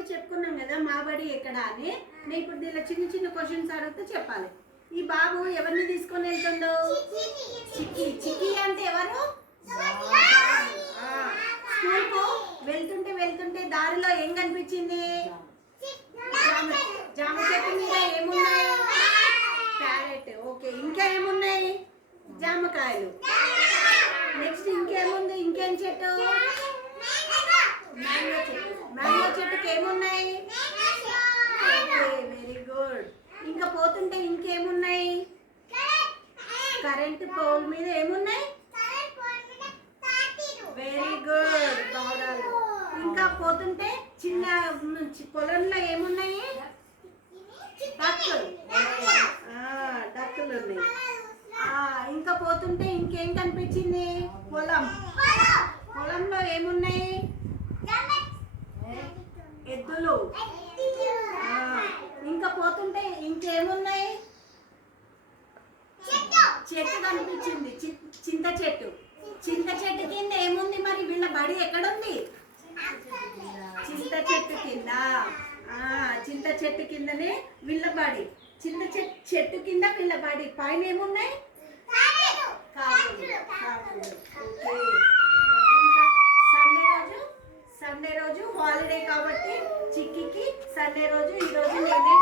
బడి చెప్పుకున్నాం కదా, మా బడి ఎక్కడ అని. నేను ఇప్పుడు దీనిలో చిన్న చిన్న క్వశ్చన్స్ అడిగితే చెప్పాలి. ఈ బాబు ఎవరిని తీసుకొని వెళ్తుండో? చిక్కి. చిక్కి అంటే ఎవరు? స్కూల్కు వెళ్తుంటే వెళ్తుంటే దారిలో ఏం కనిపించింది? జామ చెట్టు మీద ఏమున్నాయి? క్యారెట్. ఓకే, ఇంకా ఏమున్నాయి? జామకాయలు. నెక్స్ట్ ఇంకేముంది? ఇంకేం చెట్టు? మ్యాంగో చెట్టు. మ్యాంగో చెట్టుకి ఏమున్నాయి? Okay, very good. ఇంకా పోతుంటే ఇంకేమున్నాయి? కరెంట్ పోల్ మీద ఏమున్నాయి? వెరీ గుడ్, బాగాలు. ఇంకా పోతుంటే చిన్న పొలంలో ఏమున్నాయి? డక్కులు. డక్కులు ఉన్నాయి. ఇంకా పోతుంటే ఇంకేం కనిపించింది? పొలం. పొలంలో ఏమున్నాయి? ఎద్దులు. ఇంకా పోతుంటే ఇంకేమున్నాయి? చెట్టు కనిపించింది, చింత చెట్టు. చింత చెట్టు కింద ఏముంది మరి? వీళ్ళ బడి ఎక్కడుంది? చింత చెట్టు కింద. చింత చెట్టు కిందనే వీళ్ళ బడి. చింత చెట్టు కింద వీళ్ళ బడి. పైన ఏమున్నాయి? ఓకే. ఇంకా సండే రోజు హాలిడే కాబట్టి చిక్కికి సండే రోజు ఈరోజు నేనే